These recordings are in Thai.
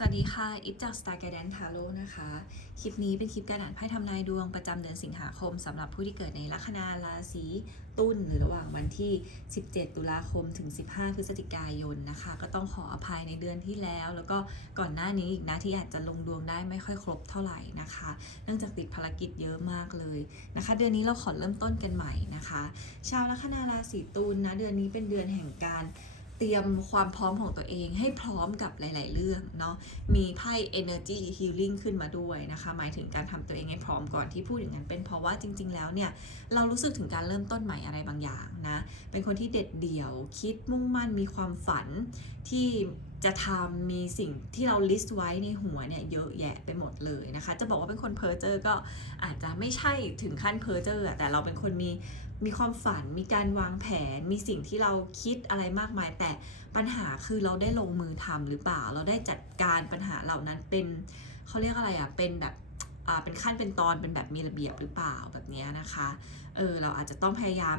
สวัสดีค่ะ อิฟจาก Star Guidance Tarot นะคะ คลิปนี้เป็นคลิปการอ่านไพ่ทำนายดวงประจำเดือนสิงหาคมสำหรับผู้ที่เกิดในลัคนาราศีตุลหรือระหว่างวันที่ 17 ตุลาคมถึง 15 พฤศจิกายนนะคะ ก็ต้องขออภัยในเดือนที่แล้ว แล้วก็ก่อนหน้านี้อีกนะที่อาจจะลงดวงได้ไม่ค่อยครบเท่าไหร่นะคะ เนื่องจากติดภารกิจเยอะมากเลยนะคะ เดือนนี้เราขอเริ่มต้นกันใหม่นะคะ ชาวลัคนาราศีตุลนะเดือนนี้เป็นเดือนแห่งการ เตรียมความพร้อมของตัวเองให้พร้อมกับหลาย ๆ เรื่องเนาะ มีไพ่ energy healing ขึ้นมาด้วยนะคะ หมายถึงการทำตัวเองให้พร้อมก่อนที่พูดอย่างนั้นเป็นเพราะว่าจริง ๆ แล้วเนี่ย เรารู้สึกถึงการเริ่มต้นใหม่อะไรบางอย่างนะ เป็นคนที่เด็ดเดี่ยว คิดมุ่งมั่น มีความฝันที่จะทำมีสิ่งที่เราลิสต์ไว้ในหัวเนี่ยเยอะแยะไปหมดเลยนะคะ จะบอกว่าเป็นคนเพ้อเจอก็อาจจะไม่ใช่ถึงขั้นเพ้อเจออะแต่เราเป็นคนมี มีความฝัน มีการวางแผน มีสิ่งที่เราคิดอะไรมากมาย แต่ปัญหาคือเราได้ลงมือทำหรือเปล่า เราได้จัดการปัญหาเหล่านั้นเป็นเขาเรียกอะไรอะ่ะ เป็นแบบอ่าเป็นขั้นเป็นตอนเป็นแบบมีระเบียบหรือเปล่าแบบนี้นะคะ เออเราอาจจะต้องพยายาม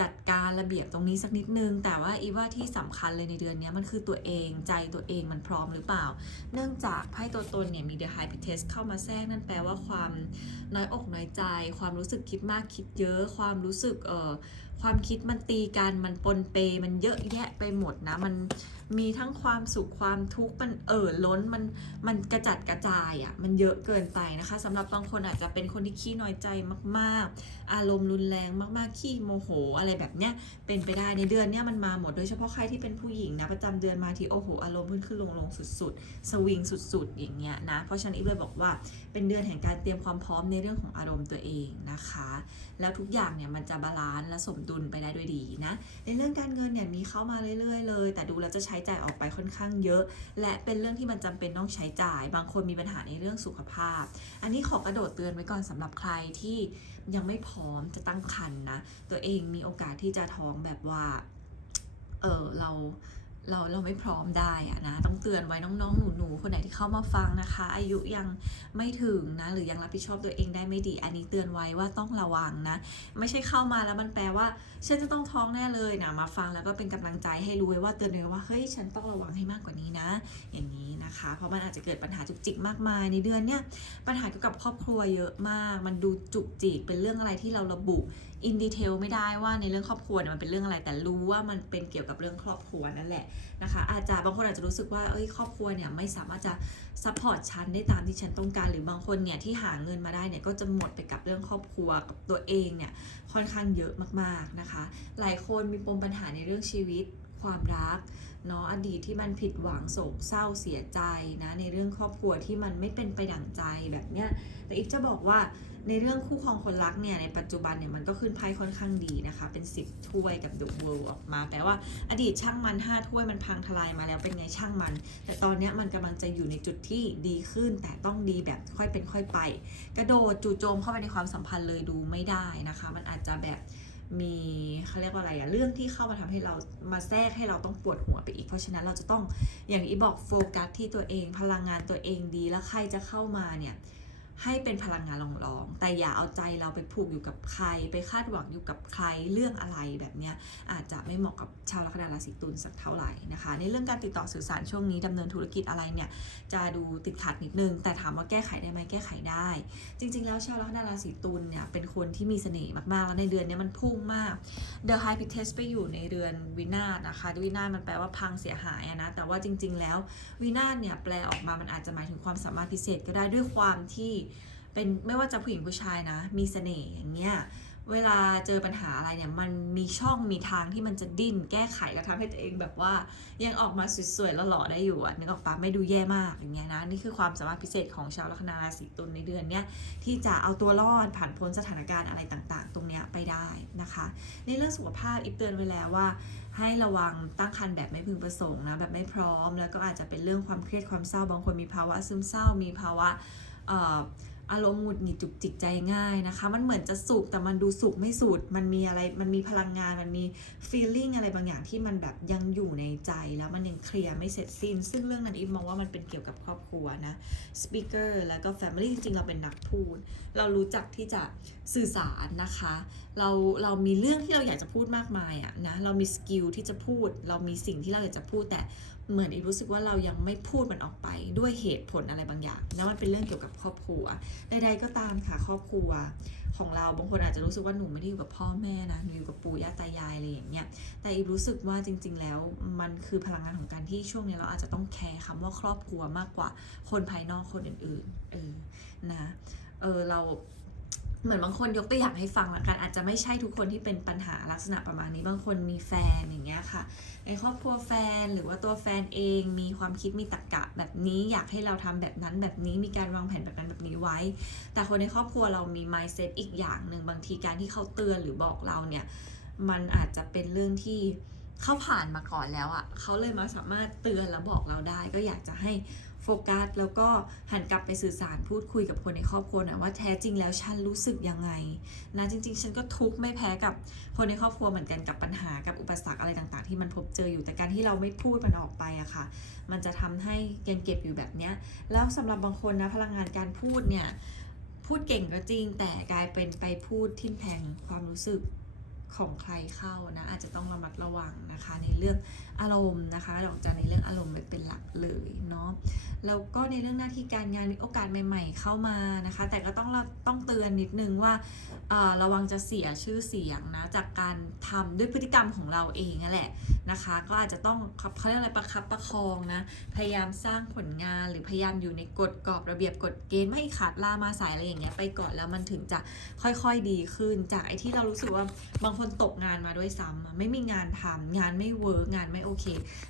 จัดการระเบียบตรงนี้สักนิดนึง แต่ว่าอีว่าที่สำคัญเลยในเดือนนี้มันคือตัวเองใจตัวเองมันพร้อมหรือเปล่า เนื่องจากไพ่ตัวตนเนี่ยมีเดอะไฮพิเทสเข้ามาแทรกนั่นแปลว่าความน้อยอกน้อยใจ ความรู้สึกคิดมากคิดเยอะ ความรู้สึกเอ่อความคิดมันตีกันมันปนเปมันเยอะแยะไปหมดนะมัน มีทั้งความสุขความทุกข์มันเอ่อล้นมันมันกระจัดกระจายอะ่ะมันเยอะเกินไปนะคะสำหรับบางคนอาจจะเป็นคนที่ขี้น้อยใจมาก ๆ อารมณ์รุนแรงมาก ๆ ขี้โมโห อะไรแบบเนี้ยเป็นไปได้ในเดือนเนี้ยมันมาหมดโดยเฉพาะใครที่เป็นผู้หญิงนะประจำเดือนมาทีโอ้โหอารมณ์ขึ้นขึ้นลงลงสุด ๆ สวิงสุด ๆ อย่างเงี้ยนะ เพราะฉะนั้นอีฟเลยบอกว่าเป็นเดือนแห่งการเตรียมความพร้อมในเรื่องของอารมณ์ตัวเองนะคะ แล้วทุกอย่างเนี่ยมันจะบาลานซ์และสมดุลไปได้ด้วยดีนะในเรื่องการเงินเนี่ยมีเข้ามาเรื่อย ๆ เลย แต่ดูแล้วจะใช้จ่ายออกไปค่อนข้างเยอะ และเป็นเรื่องที่มันจำเป็นต้องใช้จ่าย บางคนมีปัญหาในเรื่องสุขภาพ อันนี้ขอกระโดดเตือนไว้ก่อนสำหรับใครที่ยังไม่พร้อมจะตั้งครรภ์นะ ตัวเองมีโอกาสที่จะท้องแบบว่า เออเรา เราเราไม่พร้อมได้อะนะต้องเตือนไว้น้องๆ หนูๆคนไหนที่เข้ามาฟังนะคะ อายุยังไม่ถึงนะหรือยังรับผิดชอบตัวเองได้ไม่ดี อันนี้เตือนไว้ว่าต้องระวังนะ ไม่ใช่เข้ามาแล้วมันแปลว่าฉันจะต้องท้องแน่เลยนะมาฟังแล้วก็เป็นกำลังใจให้รู้ไว้ว่าเตือนเลยว่าเฮ้ยฉันต้องระวังให้มากกว่านี้นะ อย่างนี้นะคะ เพราะมันอาจจะเกิดปัญหาจุกจิกมากมายในเดือนเนี้ยปัญหาเกี่ยวกับครอบครัวเยอะมาก มันดูจุกจิกเป็นเรื่องอะไรที่เราระบุ อินดีเทลไม่ได้ว่าในเรื่องครอบครัวเนี่ยมันเป็นเรื่องอะไร แต่รู้ว่ามันเป็นเกี่ยวกับเรื่องครอบครัวนั่นแหละนะคะอาจจะบางคนอาจจะรู้สึกว่าเอ้ยครอบครัวเนี่ยไม่สามารถจะซัพพอร์ตฉันได้ตามที่ฉันต้องการ หรือบางคนเนี่ยที่หาเงินมาได้เนี่ยก็จะหมดไปกับเรื่องครอบครัวกับตัวเองเนี่ยค่อนข้างเยอะมากๆนะคะ หลายคนมีปมปัญหาในเรื่องชีวิตความรัก เนาะอดีตที่มันผิดหวังโศกเศร้าเสียใจนะในเรื่องครอบครัวที่มันไม่เป็นไปดั่งใจแบบเนี้ยแต่อีฟจะบอกว่าในเรื่องคู่ครองคนรักเนี่ยในปัจจุบันเนี่ยมันก็ขึ้นไพ่ค่อนข้างดีนะคะ เป็น 10 ถ้วยกับ The World ออกมาแปลว่าอดีตช่างมัน 5 ถ้วยมันพังทลายมาแล้วเป็นไงช่างมัน แต่ตอนนี้มันกำลังจะอยู่ในจุดที่ดีขึ้น แต่ต้องดีแบบค่อยเป็นค่อยไป กระโดดจู่โจมเข้าไปในความสัมพันธ์เลยดูไม่ได้นะคะ มันอาจจะแบบ มีเขาเรียกว่าอะไรอะเรื่องที่เข้ามาทำให้เรามาแทรกให้เราต้องปวดหัวไปอีก เพราะฉะนั้นเราจะต้องอย่างที่บอกโฟกัสที่ตัวเองพลังงานตัวเองดีแล้วใครจะเข้ามาเนี่ย ให้เป็นพลังงานรองๆ แต่อย่าเอาใจเราไปผูกอยู่กับใคร ไปคาดหวังอยู่กับใครเรื่องอะไรแบบเนี้ยอาจจะไม่เหมาะกับชาวลัคนาราศีตุลสักเท่าไหร่นะคะ ในเรื่องการติดต่อสื่อสารช่วงนี้ดำเนินธุรกิจอะไรเนี่ยจะดูติดขัดนิดนึง แต่ถามว่าแก้ไขได้ไหมแก้ไขได้ จริง ๆ แล้วชาวลัคนาราศีตุลเนี่ยเป็นคนที่มีเสน่ห์มากๆแล้วในเดือนนี้มันพุ่งมาก The High p i t e s ไปอยู่ในเรือนวินาศนะคะวินาศมันแปลว่าพังเสียหายนะแต่ว่าจริง ๆ แล้ววินาศเนี่ยแปลออกมามันอาจจะหมายถึงความสามารถพิเศษก็ได้ด้วยความที่เป็นไม่ว่าจะผู้หญิงผู้ชายนะ มีเสน่ห์อย่างเงี้ยเวลาเจอปัญหาอะไรเนี่ยมันมีช่องมีทางที่มันจะดิ้นแก้ไขและทำให้ตัวเองแบบว่ายังออกมาสวยๆแล้วหล่อได้อยู่อะนึกออกปะไม่ดูแย่มากอย่างเงี้ยนะนี่คือความสามารถพิเศษของชาวลัคนาราศีตุลในเดือนเนี้ยที่จะเอาตัวรอดผ่านพ้นสถานการณ์อะไรต่างๆ ตรงเนี้ยไปได้นะคะ ในเรื่องสุขภาพอิฟเตือนไว้แล้วว่า ให้ระวังตั้งครรภ์แบบไม่พึงประสงค์นะแบบไม่พร้อม แล้วก็อาจจะเป็นเรื่องความเครียดความเศร้าบางคนมีภาวะซึมเศร้ามีภาวะ อารมณ์หงุดหงิดจุกจิกใจง่ายนะคะ มันเหมือนจะสุกแต่มันดูสุกไม่สุด มันมีอะไร มันมีพลังงาน มันมี feeling อะไรบางอย่างที่มันแบบยังอยู่ในใจแล้วมันยังเคลียร์ไม่เสร็จสิ้น ซึ่งเรื่องนั้นอิฟมองว่ามันเป็นเกี่ยวกับครอบครัวนะ speaker แล้วก็ family จริงๆเราเป็นนักพูด เรารู้จักที่จะสื่อสารนะคะเราเรามีเรื่องที่เราอยากจะพูดมากมายอะนะเรามีสกิลที่จะพูด เรามีสิ่งที่เราอยากจะพูด แต่เหมือนอีรู้สึกว่าเรายังไม่พูดมันออกไปด้วยเหตุผลอะไรบางอย่างแล้วมันเป็นเรื่องเกี่ยวกับครอบครัวใดๆก็ตามค่ะครอบครัวของเราบางคนอาจจะรู้สึกว่าหนูไม่ได้อยู่กับพ่อแม่นะหนูอยู่กับปู่ย่าตายายอะไรอย่างเงี้ยแต่อีรู้สึกว่าจริง ๆ แล้วมันคือพลังงานของการที่ช่วงนี้เราอาจจะต้องแคร์คำว่าครอบครัวมากกว่าคนภายนอกคนอื่นๆเออนะเออเรา เหมือนบางคนยกตัวอย่างให้ฟังละกันอาจจะไม่ใช่ทุกคนที่เป็นปัญหาลักษณะประมาณนี้บางคนมีแฟนอย่างเงี้ยค่ะ ในครอบครัวแฟนหรือว่าตัวแฟนเองมีความคิดมีตรรกะแบบนี้อยากให้เราทำแบบนั้นแบบนี้มีการวางแผนแบบนั้นแบบนี้ไว้ แต่คนในครอบครัวเรามี mindset อีกอย่างหนึ่งบางทีการที่เขาเตือนหรือบอกเราเนี่ยมันอาจจะเป็นเรื่องที่เขาผ่านมาก่อนแล้วอะ่ะเขาเลยมาสามารถเตือนแล้วบอกเราได้ ก็อยากจะให้ โฟกัสแล้วก็หันกลับไปสื่อสารพูดคุยกับคนในครอบครัวหน่อยว่าแท้จริงแล้วฉันรู้สึกยังไงนะจริง ๆ ฉันก็ทุกข์ไม่แพ้กับคนในครอบครัวเหมือนกันกับปัญหากับอุปสรรคอะไรต่าง ๆ ที่มันพบเจออยู่แต่การที่เราไม่พูดมันออกไปอะค่ะ มันจะทำให้ยังเก็บอยู่แบบเนี้ยแล้วสำหรับบางคนนะพลังงานการพูดเนี่ยพูดเก่งก็จริงแต่กลายเป็นไปพูดทิ่มแทงความรู้สึก ของใครเข้านะอาจจะต้องระมัดระวังนะคะในเรื่องอารมณ์นะคะดอกจันในเรื่องอารมณ์เป็นหลักเลยเนาะแล้วก็ในเรื่องหน้าที่การงานมีโอกาสใหม่ๆเข้ามานะคะ แต่ก็ต้องต้องเตือนนิดนึงว่าระวังจะเสียชื่อเสียงนะจากการทำด้วยพฤติกรรมของเราเองนั่นแหละนะคะ ก็อาจจะต้องเขาเรียกอะไรประคับประคองนะพยายามสร้างผลงานหรือพยายามอยู่ในกฎกรอบระเบียบกฎเกณฑ์ไม่ขาดล่ามาสายอะไรอย่างเงี้ยไปก่อนแล้วมันถึงจะค่อยๆดีขึ้น จากไอ้ที่เรารู้สึกว่าบางคนคนตกงานมาด้วยซ้ำไม่มีงานทำงานไม่เวิร์กงานไม่โอเค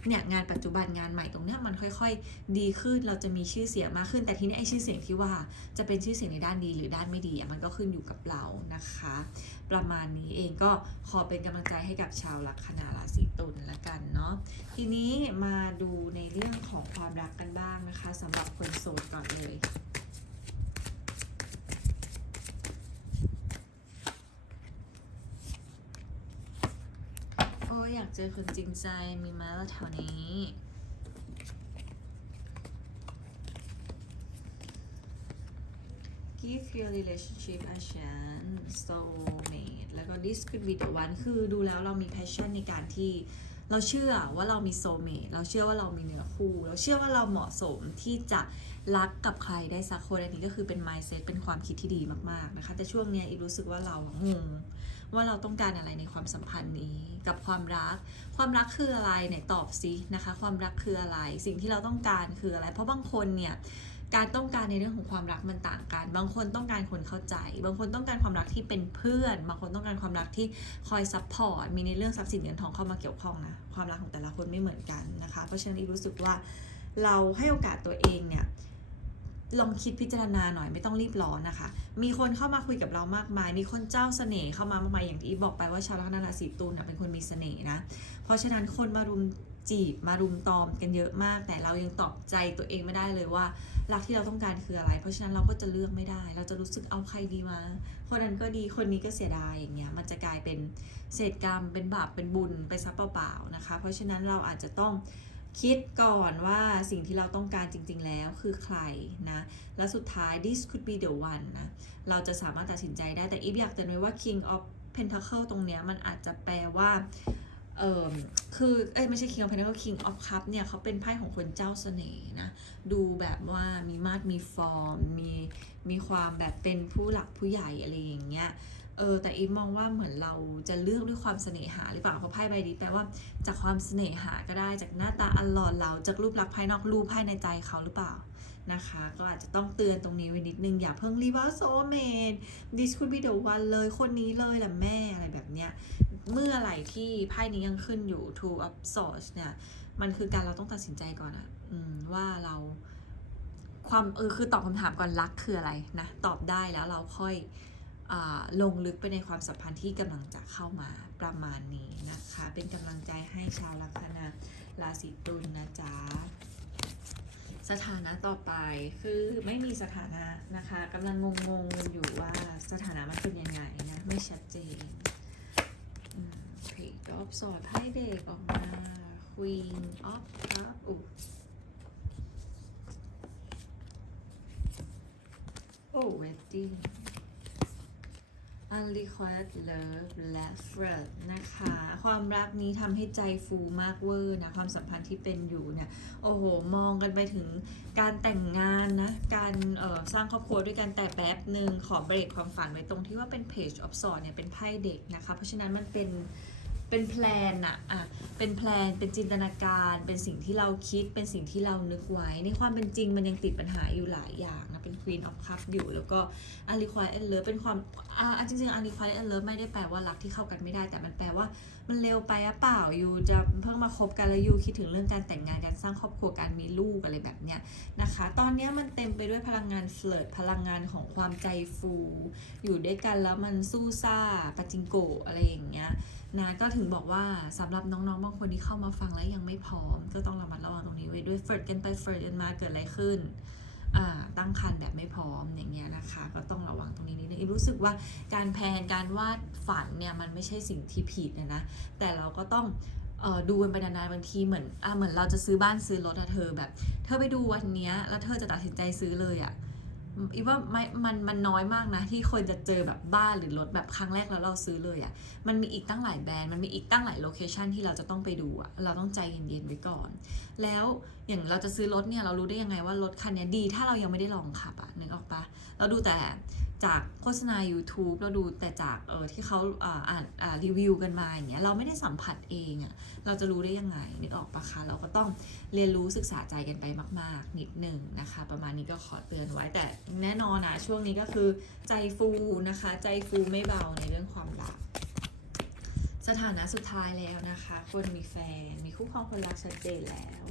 เนี่ยงานปัจจุบันงานใหม่ตรงเนี้ยมันค่อย ๆ ดีขึ้นเราจะมีชื่อเสียงมากขึ้น แต่ทีนี้ไอ้ชื่อเสียงที่ว่าจะเป็นชื่อเสียงในด้านดีหรือด้านไม่ดีมันก็ขึ้นอยู่กับเรานะคะ ประมาณนี้เองก็ขอเป็นกำลังใจให้กับชาวลัคนาราศีตุลละกันเนาะทีนี้มาดูในเรื่องของความรักกันบ้างนะคะสำหรับคนโสดก่อนเลย อยอยากเจอคนจริงใจมีไหมล่ะแถวนี้ give your relationship a chance soulmate แล้วก็ this could be the one คือดูแล้วเรามี passion ในการที่ เราเชื่อว่าเรามี soulmate เราเชื่อว่าเรามีเนื้อคู่ เราเชื่อว่าเราเหมาะสมที่จะรักกับใครได้สักคนอันนี้ก็คือเป็น mindset เป็นความคิดที่ดีมากๆนะคะ แต่ช่วงนี้อีรู้สึกว่าเรางงว่าเราต้องการอะไรในความสัมพันธ์นี้ กับความรัก ความรักคืออะไรไหนตอบสินะคะ ความรักคืออะไร สิ่งที่เราต้องการคืออะไร เพราะบางคนเนี่ย การต้องการในเรื่องของความรักมันต่างกัน บางคนต้องการคนเข้าใจ บางคนต้องการความรักที่เป็นเพื่อน บางคนต้องการความรักที่คอยซัพพอร์ต มีในเรื่องทรัพย์สินเงินทองเข้ามาเกี่ยวข้องนะ ความรักของแต่ละคนไม่เหมือนกันนะคะ เพราะฉะนั้นอีรู้สึกว่าเราให้โอกาสตัวเองเนี่ยลองคิดพิจารณาหน่อยไม่ต้องรีบร้อนนะคะ มีคนเข้ามาคุยกับเรามากมาย มีคนเจ้าเสน่ห์เข้ามามากมายอย่างที่อีบอกไปว่าชาวลัคนาราศีตุลเป็นคนมีเสน่ห์นะ เพราะฉะนั้นคนมารุม จีบมารุมตอมกันเยอะมาก แต่เรายังตอบใจตัวเองไม่ได้เลยว่ารักที่เราต้องการคืออะไร เพราะฉะนั้นเราก็จะเลือกไม่ได้ เราจะรู้สึกเอาใครดีมาคนนั้นก็ดีคนนี้ก็เสียดายอย่างเงี้ยมันจะกลายเป็นเศษกรรม เป็นบาปเป็นบุญไปซับเปล่าๆนะคะ เพราะฉะนั้นเราอาจจะต้องคิดก่อนว่าสิ่งที่เราต้องการจริง ๆ แล้วคือใครนะ และสุดท้าย this could be the one นะ เราจะสามารถตัดสินใจได้แต่อีฟอยากเตือนไว้ว่า king of pentacle ตรงเนี้ยมันอาจจะแปลว่า เออคือเอ้ยไม่ใช่ king of pentacle king of cup เนี่ยเขาเป็นไพ่ของคนเจ้าเสน่ห์นะ ดูแบบว่ามีมาดมีฟอร์ม มีมีความแบบเป็นผู้หลักผู้ใหญ่อะไรอย่างเงี้ยเออแต่อีฟมองว่าเหมือนเราจะเลือกด้วยความเสน่หาหรือเปล่าเพราะไพ่ใบนี้แปลว่าจากความเสน่หาก็ได้จากหน้าตาอันหล่อเหลาจากรูปลักษณ์ภายนอกรูปภายในใจเขาหรือเปล่านะคะ ก็อาจจะต้องเตือนตรงนี้ไว้นิดนึง อย่าเพิ่งรีว่าโซเมน this could be the one เลยคนนี้เลยแหละแม่อะไรแบบเนี้ย เมื่อไหร่ที่ไพ่นี้ยังขึ้นอยู่ two of swords เนี่ยมันคือการเราต้องตัดสินใจก่อนอะอว่าเราความเออคือตอบคำถามก่อนรักคืออะไรนะตอบได้แล้วเราค่อยอลงลึกไปในความสัมพันธ์ที่กำลังจะเข้ามาประมาณนี้นะคะ เป็นกำลังใจให้ชาวลัคนาราศีตุลนะจ๊ะสถานะต่อไปคือไม่มีสถานะนะคะกำลังงงๆอยู่ว่าสถานะมันเป็นยังไงนะไม่ชัดเจน Page of Swords ไพ่เด็กออกมา Queen of Cups อุ๊โอ้ Wedding unrequited love และ flirt นะคะ ความรักนี้ทำให้ใจฟูมากเวอร์นะ ความสัมพันธ์ที่เป็นอยู่เนี่ย โอ้โห มองกันไปถึงการแต่งงานนะ การเอ่อสร้างครอบครัวด้วยกันแต่แป๊บหนึ่งขอเบรกความฝันไว้ตรงที่ว่าเป็น page of swords เนี่ย เป็นไพ่เด็กนะคะ เพราะฉะนั้นมันเป็น เป็นแพลนอะอะเป็นแพลน เป็นจินตนาการ เป็นสิ่งที่เราคิด เป็นสิ่งที่เรานึกไว้ ในความเป็นจริงมันยังติดปัญหาอยู่หลายอย่างนะ เป็น Queen of Cups อยู่ แล้วก็ unrequited love เป็นความอ่าจริงๆ unrequited love ไม่ได้แปลว่ารักที่เข้ากันไม่ได้ แต่มันแปลว่ามันเร็วไปอะเปล่า อยู่จะเพิ่งมาคบกันแล้วอยู่คิดถึงเรื่องการแต่งงาน การสร้างครอบครัว การมีลูกอะไรแบบเนี้ยนะคะ ตอนนี้มันเต็มไปด้วยพลังงานเฟลิร์ต พลังงานของความใจฟู อยู่ด้วยกันแล้วมันสู้ซ่าปาจิงโกะอะไรอย่างเงี้ยนะก็ถึงบอกว่าสำหรับน้องๆบางคนที่เข้ามาฟังแล้วยังไม่พร้อม ก็ต้องระมัดระวังตรงนี้ไว้ด้วยเฟิร์ดกันไปเฟิร์ดกันมาเกิดอะไรขึ้นตั้งครรภ์แบบไม่พร้อมอย่างเงี้ยนะคะ ก็ต้องระวังตรงนี้นิดนึงรู้สึกว่าการแพนการวาดฝันเนี่ยมันไม่ใช่สิ่งที่ผิดนะนะแต่เราก็ต้องออดูกันไปนานๆบางทีเหมือนอ่าเหมือนเราจะซื้อบ้านซื้อรถอะเธอแบบ เธอไปดูวันเนี้ยแล้วเธอจะตัดสินใจซื้อเลยอะ อีว่าไม่มันมันน้อยมากนะ ที่คนจะเจอแบบบ้านหรือรถแบบครั้งแรกแล้วเราซื้อเลยอะ่ะมันมีอีกตั้งหลายแบรนด์มันมีอีกตั้งหลายโลเคชันที่เราจะต้องไปดูอะ่ะเราต้องใจเย็นๆไว้ก่อน แล้ว อย่างเราจะซื้อรถเนี่ยเรารู้ได้ยังไงว่ารถคันนี้ดี ถ้าเรายังไม่ได้ลองขับอะนึกออกปะเราดูแต่จากโฆษณา YouTube เราดูแต่จากเออที่เขาอ่าอ่านอ่ารีวิวกันมาอย่างเงี้ยเราไม่ได้สัมผัสเองอะ่ะเราจะรู้ได้ยังไงนึกออกปะคะเราก็ต้องเรียนรู้ศึกษาใจกันไปมาก ๆ นิดหนึ่งนะคะ ประมาณนี้ก็ขอเตือนไว้แต่แน่นอนนะช่วงนี้ก็คือใจฟูนะคะ ใจฟูไม่เบาในเรื่องความรักสถานะสุดท้ายแล้วนะคะ คนมีแฟนมีคู่ครองคนรักชัดเจนแล้ว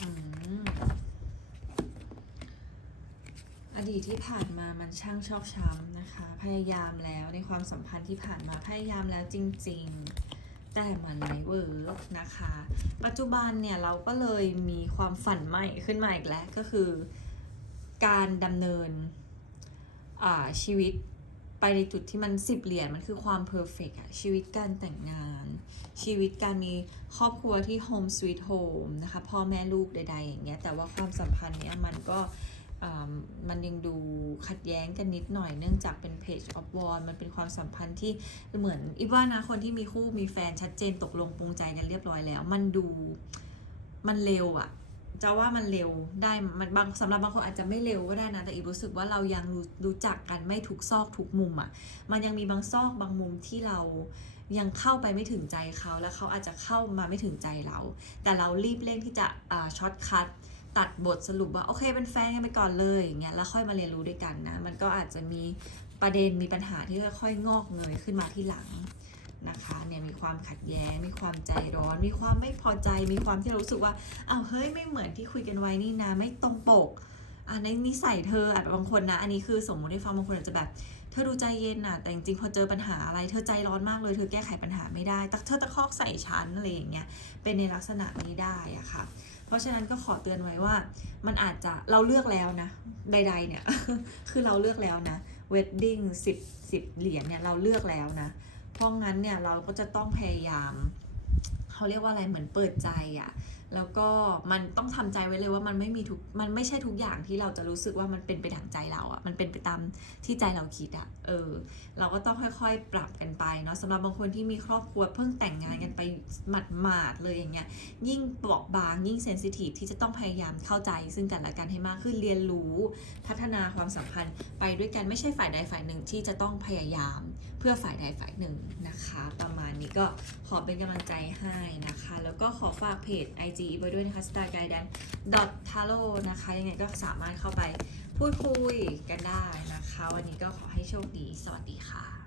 อืมอ ดีตที่ผ่านมามันช่างชอกช้ำนะคะ พยายามแล้วในความสัมพันธ์ที่ผ่านมาพยายามแล้วจริง ๆ แต่มันไม่เวิร์กนะคะ ปัจจุบันเนี่ยเราก็เลยมีความฝันใหม่ขึ้นมาอีกแล้วก็คือ การดำเนินชีวิตไปในจุดที่มันสิบเหรียญมันคือความเพอร์เฟกอะชีวิตการแต่งงาน ชีวิตการมีครอบครัวที่โฮมสวีทโฮมนะคะพ่อแม่ลูกใดๆอย่างเงี้ยแต่ว่าความสัมพันธ์เนี้ยมันก็ มันยังดูขัดแย้งกันนิดหน่อยเนื่องจากเป็น page of war มันเป็นความสัมพันธ์ที่เหมือนอีว่านะคนที่มีคู่มีแฟนชัดเจนตกลงปรงใจกันเรียบร้อยแล้ว มันดูมันเร็วอะจะว่ามันเร็วได้มันบางสำหรับบางคนอาจจะไม่เร็วก็ได้นะแต่อีกรู้สึกว่าเรายังรู้รู้จักกันไม่ทุกซอกทุกมุมอะ่ะ มันยังมีบางซอกบางมุมที่เรายังเข้าไปไม่ถึงใจเขาแล้วเขาอาจจะเข้ามาไม่ถึงใจเรา แต่เรารีบเร่งที่จะช็อตคัท ตัดบทสรุปว่าโอเคเป็นแฟนกันไปก่อนเลยอย่างเงี้ยแล้วค่อยมาเรียนรู้ด้วยกันนะ มันก็อาจจะมีประเด็นมีปัญหาที่ค่อยๆงอกเงยขึ้นมาที่หลังนะคะเนี่ยมีความขัดแย้ง มีความใจร้อน มีความไม่พอใจ มีความที่เรารู้สึกว่าอ้าวเฮ้ยไม่เหมือนที่คุยกันไว้นี่นะไม่ตรงปกอะในนิสัยเธออาจบางคนนะ อันนี้คือสมมติให้ฟังบางคนอาจจะแบบ เธอดูใจเย็นน่ะแต่จริงๆพอเจอปัญหาอะไร เธอใจร้อนมากเลย เธอแก้ไขปัญหาไม่ได้ตักเธอตะคอกใส่ฉันอะไรอย่างเงี้ยเป็นในลักษณะนี้ได้อะค่ะ เพราะฉะนั้นก็ขอเตือนไว้ว่า มันอาจจะเราเลือกแล้วนะ ใด ๆ เนี่ย คือเราเลือกแล้วนะเวดดิ้งสิบสิบเหรียญเนี่ยเราเลือกแล้วนะ เพราะงั้นเนี่ยเราก็จะต้องพยายาม เขาเรียกว่าอะไรเหมือนเปิดใจอะ่ะ แล้วก็มันต้องทำใจไว้เลยว่ามันไม่มีทุกมันไม่ใช่ทุกอย่างที่เราจะรู้สึกว่ามันเป็นไปดั่งใจเราอะ่ะมันเป็นไปตามที่ใจเราคิดอะ่ะเออ เราก็ต้องค่อยๆ ปรับกันไปเนาะสำหรับบางคนที่มีครอบครัวเพิ่งแต่งงานกันไปหมาดๆเลยอย่างเงี้ยยิ่งเปราะบางยิ่งเซนซิทีฟที่จะต้องพยายามเข้าใจ ซึ่งกันและกันให้มากขึ้นเรียนรู้พัฒนาความสัมพันธ์ไปด้วยกันไม่ใช่ฝ่ายใดฝ่ายหนึ่งที่จะต้องพยายามเพื่อฝ่ายใดฝ่ายหนึ่งนะคะ ประมาณนี้ก็ขอเป็นกำลังใจให้นะคะ แล้วก็ขอฝากเพจ IG ไว้ด้วยนะคะ star guidance taro นะคะ ยังไงก็สามารถเข้าไปพูดคุยกันได้นะคะ วันนี้ก็ขอให้โชคดี สวัสดีค่ะ